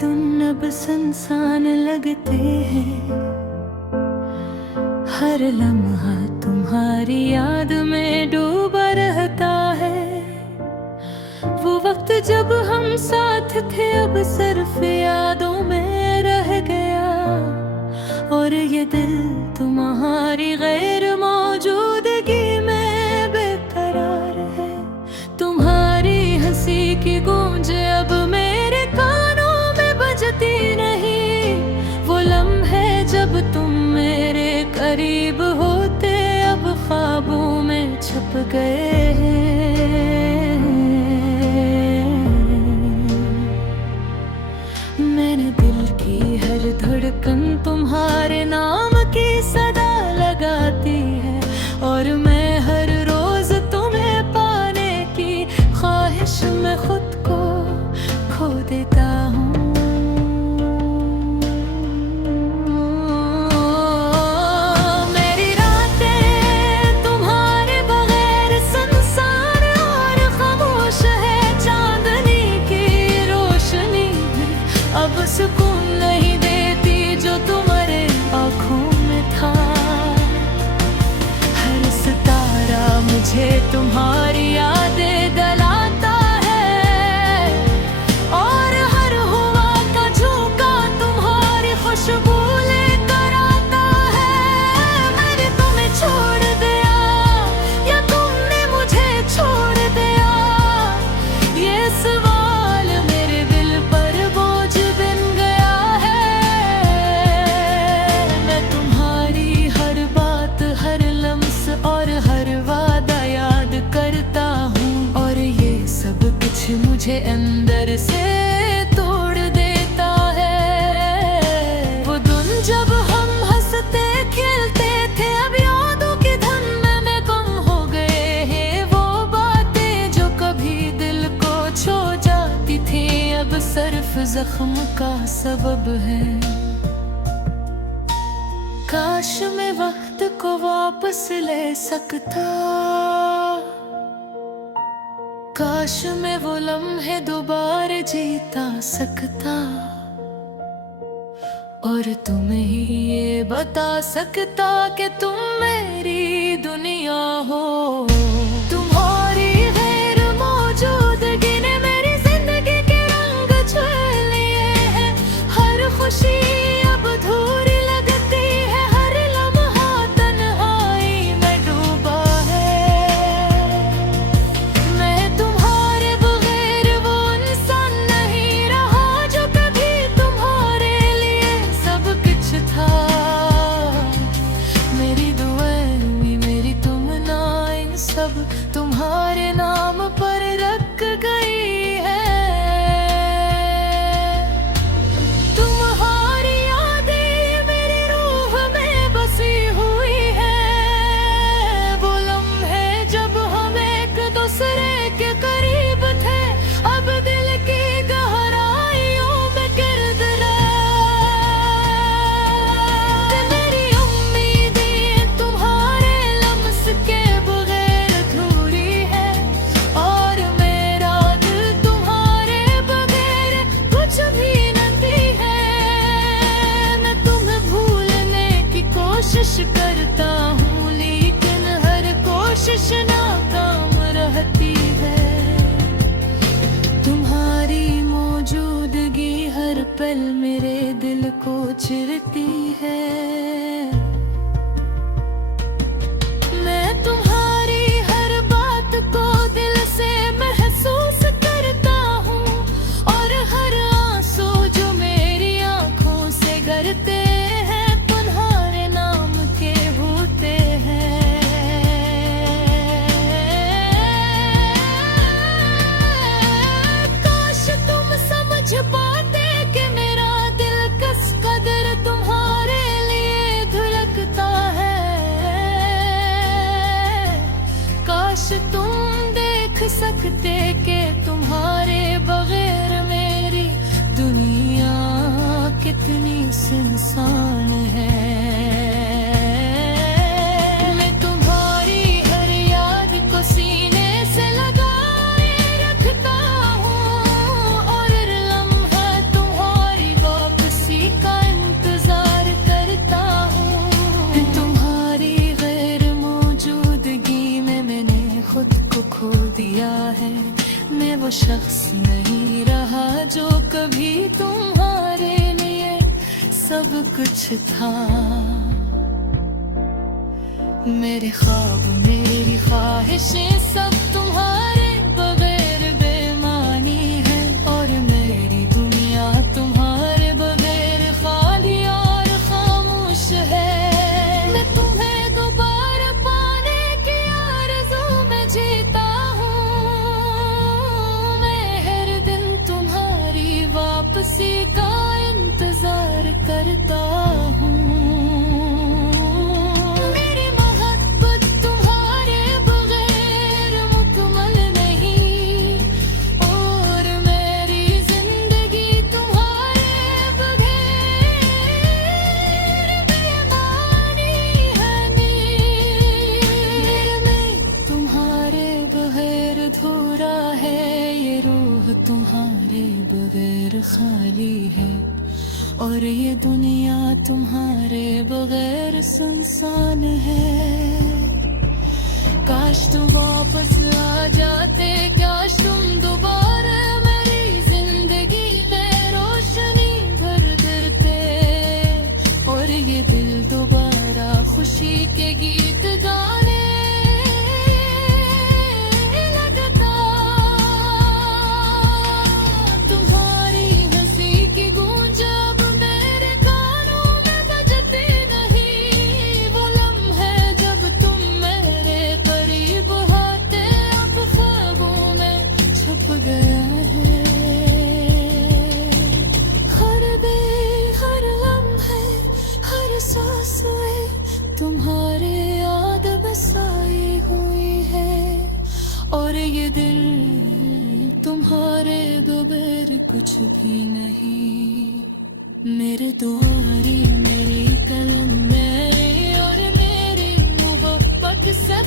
दिन अब सुनसान लगते हैं। हर लम्हा तुम्हारी याद में डूबा रहता है। वो वक्त जब हम साथ थे अब सिर्फ यादों में रह गया। और ये दिल तुम्हारी गैर मौजूदगी में बेकरार है। तुम्हारी हंसी की गूंज अब मेरे कानों में बजती नहीं। वो लम्हे जब तुम मेरे करीब होते अब ख्वाबों में छुप गए हैं। मैंने दिल की हर धड़कन तुम्हारे नाम की सदा लगाती है। और मैं हर रोज तुम्हें पाने की ख्वाहिश में खुद को खो देता हूँ। मेरी रातें तुम्हारे बगैर सुनसान और खामोश है। चांदनी की रोशनी भी अब सुकून नहीं देती जो तुम्हारे आँखों में था। हर सितारा मुझे तुम्हारी यादें दिलाता है। और हर हुआ का झोंका तुम्हारी खुशबू लेकर आता है। मैंने तुम्हें छोड़ दिया या तुमने मुझे छोड़ दिया, ये सवाल मेरे दिल पर बोझ बन गया है। मैं तुम्हारी हर बात, हर लम्स और हर वादा याद करता हूँ। और ये सब कुछ मुझे अंदर से तोड़ देता है। वो दिन जब हम हंसते खेलते थे अब यादों की धुन में गुम हो गए हैं। वो बातें जो कभी दिल को छू जाती थी अब सिर्फ जख्म का सबब है। काश मैं वक्त को वापस ले सकता। काश मैं वो लम्हे दोबारा जीता सकता। और तुम्हें ही ये बता सकता कि तुम मेरी दुनिया हो। तुम्हारी गैर मौजूदगी ने मेरी जिंदगी के रंग छुए लिए हैं। हर खुशी अब अधूरी लगती है। हर लम्हा तन्हाई में डूबा है। मैं तुम्हारे बगैर वो इंसान नहीं रहा जो कभी तुम्हारे लिए सब कुछ था। मेरी दुआएं मेरी तुमनाएं सब तुम्हारे नाम पर रख गई है। तुम्हारी यादें मेरी रूह में बसी हुई है। वो लम्हे जब हम एक दूसरे के करीब थे अब दिल की गहराइयों में गिर रहे। मेरी उम्मीदें तुम्हारे लम्स के बगैर अधूरी है। और मेरा दिल तुम्हारे बगैर कुछ भी नहीं है। मैं तुम्हें भूलने की कोशिश करता हूँ लेकिन हर कोशिश नाकाम रहती है। तुम्हारी मौजूदगी हर पल मेरे दिल को चिरती है। मैं तुम्हारी हर बात को दिल से महसूस करता हूँ। और हर आंसू जो मेरी आंखों से गिरते हैं तुम्हारे नाम के होते हैं। काश तुम समझ पाते कि मेरा दिल किस कदर तुम्हारे लिए धुल सब कुछ था। मेरे ख्वाब मेरी ख्वाहिशें सब तुम्हारे बगैर बेमानी है, और मेरी दुनिया तुम्हारे बगैर खाली और खामोश है। मैं तुम्हें दोबारा पाने की आरज़ू में जीता हूँ, मैं हर दिन तुम्हारी वापसी का इंतजार करता हूँ। मेरी मोहब्बत तुम्हारे बगैर मुकम्मल नहीं, और मेरी जिंदगी तुम्हारे बगैर बेमानी है नीर में। तुम्हारे बगैर अधूरा है ये रूह, तुम्हारे बगैर खाली है, और ये दुनिया तुम्हारे बगैर सुनसान है। काश तुम वापस आ जाते, काश तुम दोबारा मेरी जिंदगी में रोशनी भर देते, और ये दिल दोबारा खुशी के गीत गाने लगता। तुम्हारी हंसी की गूंज अब मेरे कानों में बजती नहीं, वो लम्हे जब तुम मेरे करीब आते अब ख्वाबों में छुप गया है। हर लम्हे हर सांस में तुम्हारी याद बसाई हुई है, और ये दिल तुम्हारे बगैर कुछ भी नहीं। मेरे दुआरी मेरी कलम मेरी और मेरी मोहब्बत सब